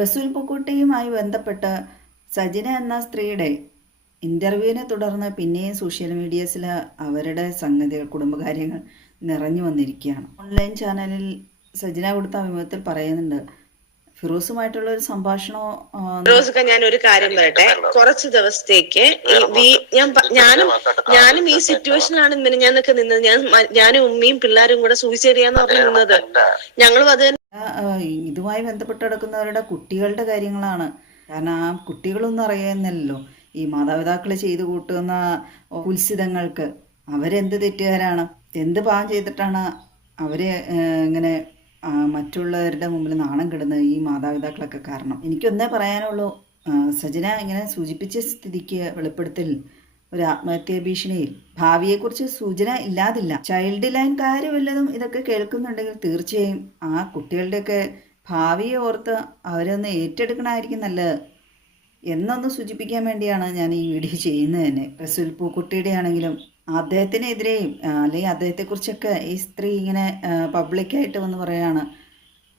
റസൂൽ പൂക്കുട്ടിയുമായി ബന്ധപ്പെട്ട് സജിന എന്ന സ്ത്രീയുടെ ഇൻ്റർവ്യൂവിനെ തുടർന്ന് പിന്നെയും സോഷ്യൽ മീഡിയസിൽ അവരുടെ സംഗതികൾ കുടുംബകാര്യങ്ങൾ നിറഞ്ഞു വന്നിരിക്കുകയാണ്. ഓൺലൈൻ ചാനലിൽ സജിന കൊടുത്ത അഭിമുഖത്തിൽ പറയുന്നുണ്ട്, ഫിറോസുമായിട്ടുള്ള ഒരു സംഭാഷണം. ഞാൻ ഒരു കാര്യം പറയട്ടെ, കുറച്ച് ദിവസത്തേക്ക് ഞാനും ഈ സിറ്റുവേഷനിലാണ് മിനിഞ്ഞാന്നൊക്കെ നിന്നത്. ഞാനും ഉമ്മയും പിള്ളേരും കൂടെ സൂയിസൈഡ് ചെയ്യാന്ന് പറഞ്ഞു നിന്നത്. ഞങ്ങളും അത് ഇതുമായി ബന്ധപ്പെട്ട് കിടക്കുന്നവരുടെ കുട്ടികളുടെ കാര്യങ്ങളാണ്. കാരണം ആ കുട്ടികളൊന്നും അറിയുന്നില്ലല്ലോ ഈ മാതാപിതാക്കൾ ചെയ്തു കൂട്ടുന്ന കുൽസിതങ്ങൾക്ക്. അവരെന്ത് തെറ്റുകാരാണ്, എന്ത് പാവം ചെയ്തിട്ടാണ് അവര് ഇങ്ങനെ മറ്റുള്ളവരുടെ മുമ്പിൽ നാണം കിടുന്നത്? ഈ മാതാപിതാക്കളൊക്കെ കാരണം. എനിക്കൊന്നേ പറയാനുള്ളൂ, സജന ഇങ്ങനെ സൂചിപ്പിച്ച സ്ഥിതിക്ക് വെളിപ്പെടുത്തൽ ഒരു ആത്മഹത്യാ ഭീഷണിയിൽ ഭാവിയെക്കുറിച്ച് സൂചന ഇല്ലാതില്ല. ചൈൽഡ് ലൈൻ കാര്യമില്ലതും ഇതൊക്കെ കേൾക്കുന്നുണ്ടെങ്കിൽ തീർച്ചയായും ആ കുട്ടികളുടെയൊക്കെ ഭാവിയെ ഓർത്ത് അവരൊന്ന് ഏറ്റെടുക്കണമായിരിക്കും നല്ലത് എന്നൊന്ന് സൂചിപ്പിക്കാൻ വേണ്ടിയാണ് ഞാൻ ഈ വീഡിയോ ചെയ്യുന്നത് തന്നെ. റസൂൽ പൂക്കുട്ടിയുടെ ആണെങ്കിലും അദ്ദേഹത്തിനെതിരെയും അല്ലെങ്കിൽ അദ്ദേഹത്തെക്കുറിച്ചൊക്കെ ഈ സ്ത്രീ ഇങ്ങനെ പബ്ലിക്കായിട്ട് വന്ന് പറയുകയാണ്.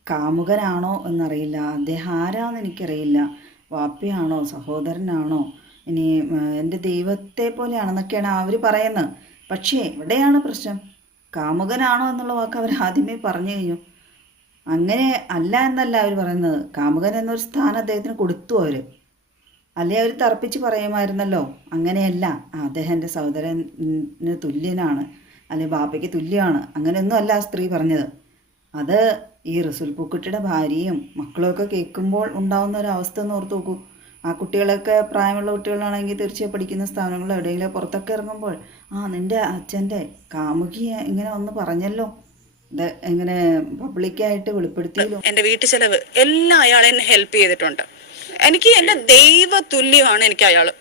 കാമുകനാണോ എന്നറിയില്ല, അദ്ദേഹം ആരാന്ന് എനിക്കറിയില്ല, വാപ്പയാണോ സഹോദരനാണോ, ഇനി എൻ്റെ ദൈവത്തെ പോലെയാണെന്നൊക്കെയാണ് അവർ പറയുന്നത്. പക്ഷേ എവിടെയാണ് പ്രശ്നം? കാമുകനാണോ എന്നുള്ള വാക്ക് അവർ ആദ്യമേ പറഞ്ഞു കഴിഞ്ഞു. അങ്ങനെ അല്ല എന്നല്ല അവർ പറയുന്നത്. കാമുകൻ എന്നൊരു സ്ഥാനം അദ്ദേഹത്തിന് കൊടുത്തു അവർ. അല്ലെ അവർ തർപ്പിച്ച് പറയുമായിരുന്നല്ലോ, അങ്ങനെയല്ല, അദ്ദേഹം എൻ്റെ സഹോദരന് തുല്യനാണ്, അല്ലെ ബാപ്പയ്ക്ക് തുല്യമാണ്, അങ്ങനെയൊന്നും അല്ല ആ സ്ത്രീ പറഞ്ഞത്. അത് ഈ റസൂൽ പൂക്കുട്ടിയുടെ ഭാര്യയും മക്കളുമൊക്കെ കേൾക്കുമ്പോൾ ഉണ്ടാകുന്ന ഒരു അവസ്ഥ ഒന്ന് ഓർത്ത് നോക്കൂ. ആ കുട്ടികളൊക്കെ പ്രായമുള്ള കുട്ടികളാണെങ്കിൽ തീർച്ചയായും പഠിക്കുന്ന സ്ഥാപനങ്ങളിൽ എവിടെയെങ്കിലും പുറത്തൊക്കെ ഇറങ്ങുമ്പോൾ നിൻ്റെ അച്ഛൻ്റെ കാമുകിയെ ഇങ്ങനെ ഒന്ന് പറഞ്ഞല്ലോ, ഇത് ഇങ്ങനെ പബ്ലിക്കായിട്ട് വെളിപ്പെടുത്തിയല്ലോ. എൻ്റെ വീട്ടു ചെലവ് എല്ലാം അയാൾ എന്നെ ഹെൽപ്പ് ചെയ്തിട്ടുണ്ട്. എനിക്ക് എന്റെ ദൈവ തുല്യമാണ് എനിക്ക് അയാള്.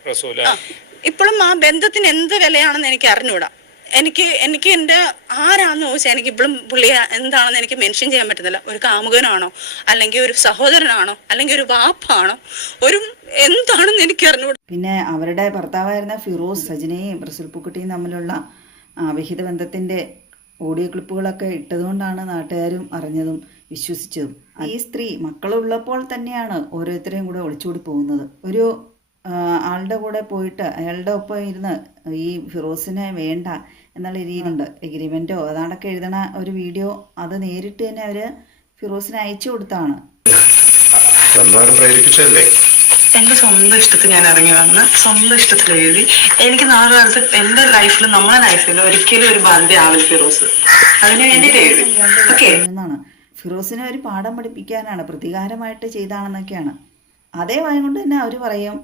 ഇപ്പോഴും ആ ബന്ധത്തിന് എന്ത് വിലയാണെന്ന് എനിക്ക് അറിഞ്ഞൂടാ. എനിക്ക് എന്റെ ആരാന്ന് ചോദിച്ചാൽ എനിക്ക് ഇപ്പോഴും പുള്ളി എന്താണെന്ന് എനിക്ക് മെൻഷൻ ചെയ്യാൻ പറ്റുന്നില്ല. ഒരു കാമുകനാണോ, അല്ലെങ്കിൽ ഒരു സഹോദരനാണോ, അല്ലെങ്കിൽ ഒരു വാപ്പാണോ, ഒരു എന്താണെന്ന് എനിക്ക് അറിഞ്ഞൂടാ. പിന്നെ അവരുടെ ഭർത്താവായിരുന്ന ഫിറോസ് സജിനയും റസൂൽ പൂക്കുട്ടിയും തമ്മിലുള്ള വിഹിത ബന്ധത്തിന്റെ ഓഡിയോ ക്ലിപ്പുകളൊക്കെ ഇട്ടതുകൊണ്ടാണ് നാട്ടുകാരും അറിഞ്ഞതും വിശ്വസിച്ചതും. ഈ സ്ത്രീ മക്കളുള്ളപ്പോൾ തന്നെയാണ് ഓരോരുത്തരെയും കൂടെ ഒളിച്ചോടി പോകുന്നത്. ഒരു ആളുടെ കൂടെ പോയിട്ട് അയാളുടെ ഒപ്പം ഇരുന്ന് ഈ ഫിറോസിനെ വേണ്ട എന്നുള്ള രീതിയിലുണ്ട്, എഗ്രിമെൻറ്റോ അതാണ്ടൊക്കെ എഴുതണ ഒരു വീഡിയോ, അത് നേരിട്ട് തന്നെ അവർ ഫിറോസിനെ അയച്ചു കൊടുത്താണ്. എൻ്റെ സ്വന്തം ഇഷ്ടത്തിൽ ഞാൻ ഇറങ്ങി വന്ന് സ്വന്തം ഇഷ്ടത്തിൽ എഴുതി. എനിക്ക് നാളെ കാലത്ത് എൻ്റെ ലൈഫിൽ നമ്മളെ ലൈഫിൽ ഒരിക്കലും ഒരു ബാധ്യത ആവില്ല ഫിറോസ്. അതിന് വേണ്ടിയിട്ട് എഴുതി. ഫിറോസിനെ ഒരു പാഠം പഠിപ്പിക്കാനാണ്, പ്രതികാരമായിട്ട് ചെയ്താണെന്നൊക്കെയാണ്. അതേ വായം കൊണ്ട് തന്നെ അവർ പറയും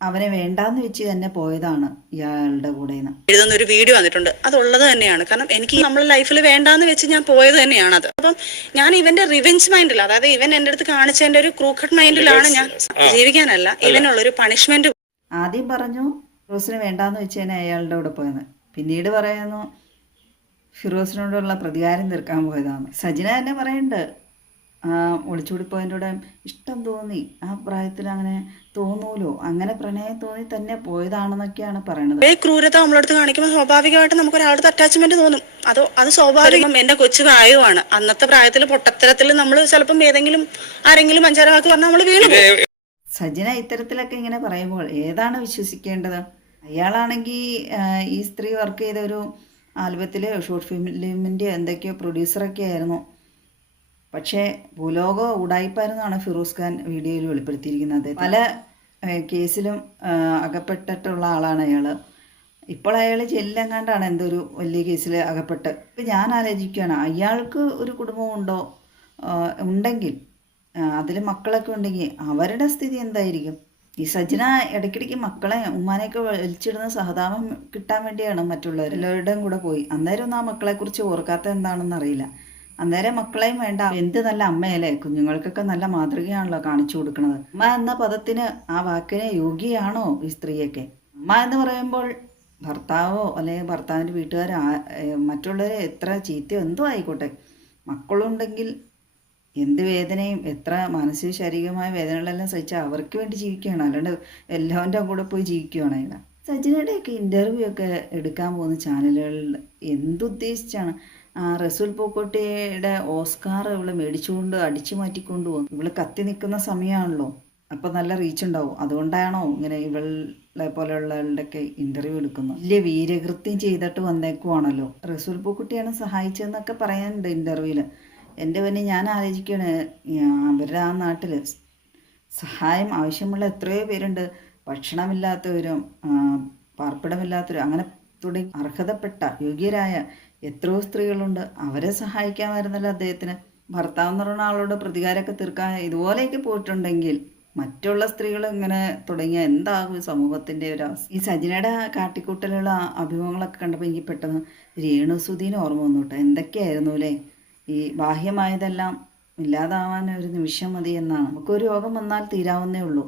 അവനെ വേണ്ടാന്ന് വെച്ച് തന്നെ പോയതാണ് ഇയാളുടെ കൂടെ എഴുതുന്ന ഒരു വീഡിയോ വന്നിട്ടുണ്ട്. അതുള്ളത് തന്നെയാണ്. കാരണം എനിക്ക് നമ്മളെ ലൈഫിൽ വേണ്ടാന്ന് വെച്ച് ഞാൻ പോയത് തന്നെയാണ് അത്. അപ്പം ഞാൻ ഇവന്റെ റിവെഞ്ച് മൈൻഡിൽ, അതായത് ഇവൻ എൻ്റെ അടുത്ത് കാണിച്ചതിന്റെ ഒരു ക്രൂക്കഡ് മൈൻഡിലാണ് ഞാൻ ജീവിക്കാനല്ല, ഇവനുള്ളൊരു പണിഷ്മെന്റ്. ആദ്യം പറഞ്ഞു ഫിറോസിനെ വേണ്ടാന്ന് വെച്ച് തന്നെ അയാളുടെ കൂടെ പോയെന്ന്. പിന്നീട് പറയുന്നു ഫിറോസിനോടുള്ള പ്രതികാരം തീർക്കാൻ പോയതാണ്. സജിന തന്നെ പറയുന്നുണ്ട്, ഒളിച്ചോടിപ്പോയതിൻ്റെ കൂടെ ഇഷ്ടം തോന്നി, ആ പ്രായത്തിൽ അങ്ങനെ തോന്നൂലോ, അങ്ങനെ പ്രണയം തോന്നി തന്നെ പോയതാണെന്നൊക്കെയാണ് പറയുന്നത്. ക്രൂരത നമ്മളടുത്ത് കാണിക്കുമ്പോൾ സ്വാഭാവികമായിട്ട് നമുക്ക് ഒരാളുടെ അറ്റാച്ച്മെന്റ് തോന്നും. അത് സ്വാഭാവികം. എന്റെ കൊച്ചു പ്രായമാണ്. അന്നത്തെ പ്രായത്തിൽ പൊട്ടത്തരത്തിൽ നമ്മൾ ചിലപ്പം ആരെങ്കിലും അഞ്ചാറ് വാക്ക് പറഞ്ഞാൽ നമ്മൾ വീണു. സജിന ഇത്തരത്തിലൊക്കെ ഇങ്ങനെ പറയുമ്പോൾ ഏതാണ് വിശ്വസിക്കേണ്ടത്? അയാളാണെങ്കിൽ ഈ സ്ത്രീ വർക്ക് ചെയ്ത ഒരു ആൽബത്തിലെ ഷോർട്ട് ഫിലിമിൻ്റെ എന്തൊക്കെയോ പ്രൊഡ്യൂസറൊക്കെ ആയിരുന്നു. പക്ഷേ ഭൂലോക ഉടായിപ്പായിരുന്നാണ് ഫിറോസ് ഖാൻ വീഡിയോയിൽ വെളിപ്പെടുത്തിയിരിക്കുന്നത്. പല കേസിലും അകപ്പെട്ടിട്ടുള്ള ആളാണ് അയാൾ. ഇപ്പോൾ അയാൾ ജയിലിലെങ്ങാണ്ടാണ് എന്തോ ഒരു വലിയ കേസിൽ അകപ്പെട്ട്. ഇപ്പം ഞാൻ ആലോചിക്കുകയാണ്, അയാൾക്ക് ഒരു കുടുംബമുണ്ടോ, ഉണ്ടെങ്കിൽ അതിൽ മക്കളൊക്കെ ഉണ്ടെങ്കിൽ അവരുടെ സ്ഥിതി എന്തായിരിക്കും? ഈ സജിന ഇടയ്ക്കിടയ്ക്ക് മക്കളെ ഉമ്മാനെയൊക്കെ വലിച്ചിടുന്ന സഹതാപം കിട്ടാൻ വേണ്ടിയാണ് മറ്റുള്ളവർ എല്ലാവരുടെയും കൂടെ പോയി. അന്നേരം ഒന്നും ആ മക്കളെക്കുറിച്ച് ഓർക്കാത്ത എന്താണെന്ന് അറിയില്ല. അന്നേരം മക്കളെയും വേണ്ട, എന്ത് നല്ല അമ്മയല്ലേ, കുഞ്ഞുങ്ങൾക്കൊക്കെ നല്ല മാതൃകയാണല്ലോ കാണിച്ചു കൊടുക്കുന്നത്. അമ്മ എന്ന പദത്തിന്, ആ വാക്കിന് യോഗ്യയാണോ ഈ സ്ത്രീയൊക്കെ? അമ്മ എന്ന് പറയുമ്പോൾ ഭർത്താവോ അല്ലെങ്കിൽ ഭർത്താവിൻ്റെ വീട്ടുകാരോ മറ്റുള്ളവരെ എത്ര ചീത്തയോ എന്തോ ആയിക്കോട്ടെ, മക്കളുണ്ടെങ്കിൽ എന്ത് വേദനയും എത്ര മാനസിക ശാരീരികമായ വേദനകളെല്ലാം സഹിച്ചാൽ അവർക്ക് വേണ്ടി ജീവിക്കുകയാണ്, അല്ലാണ്ട് എല്ലാവൻ്റെ കൂടെ പോയി ജീവിക്കുകയാണ് അയാൾ. സജിനയുടെയൊക്കെ ഇൻ്റർവ്യൂ ഒക്കെ എടുക്കാൻ പോകുന്ന ചാനലുകളിൽ എന്തുദ്ദേശിച്ചാണ് റസൂൽ പൂക്കോട്ടിയുടെ ഓസ്കാർ ഇവള് മേടിച്ചുകൊണ്ട് അടിച്ചു മാറ്റിക്കൊണ്ട് പോകും. ഇവള് കത്തി നിൽക്കുന്ന സമയമാണല്ലോ, അപ്പം നല്ല റീച്ച് ഉണ്ടാവും. അതുകൊണ്ടാണോ ഇങ്ങനെ ഇവളെ പോലെയുള്ളവരുടെയൊക്കെ ഇൻ്റർവ്യൂ എടുക്കുന്നത്? വലിയ വീരകൃത്യം ചെയ്തിട്ട് വന്നേക്കുവാണല്ലോ. റസൂൽ പൂക്കുട്ടിയാണ് സഹായിച്ചതെന്നൊക്കെ പറയാനുണ്ട് ഇൻ്റർവ്യൂവിൽ. എൻ്റെ പിന്നെ ഞാൻ ആലോചിക്കുകയാണ്, അവരുടെ ആ നാട്ടിൽ സഹായം ആവശ്യമുള്ള എത്രയോ പേരുണ്ട്. ഭക്ഷണമില്ലാത്തവരും പാർപ്പിടമില്ലാത്തവരും അങ്ങനെ തുടങ്ങി അർഹതപ്പെട്ട യോഗ്യരായ എത്രയോ സ്ത്രീകളുണ്ട്. അവരെ സഹായിക്കാമായിരുന്നല്ലോ അദ്ദേഹത്തിന്. ഭർത്താവ് എന്ന് പറയുന്ന ആളോട് പ്രതികാരമൊക്കെ തീർക്കാൻ ഇതുപോലെയൊക്കെ പോയിട്ടുണ്ടെങ്കിൽ മറ്റുള്ള സ്ത്രീകൾ ഇങ്ങനെ തുടങ്ങിയ എന്താകും സമൂഹത്തിൻ്റെ ഒരു അവസ്ഥ? ഈ സജിനയുടെ കാട്ടിക്കൂട്ടലുള്ള അഭിമുഖങ്ങളൊക്കെ കണ്ടപ്പോൾ എനിക്ക് പെട്ടെന്ന് രേണുസുധീനെ ഓർമ്മ വന്നു കേട്ടോ. എന്തൊക്കെയായിരുന്നു അല്ലേ, ഈ ബാഹ്യമായതെല്ലാം ഇല്ലാതാവാൻ ഒരു നിമിഷം മതി എന്നാണ്. നമുക്കൊരു രോഗം വന്നാൽ തീരാവുന്നേ ഉള്ളൂ.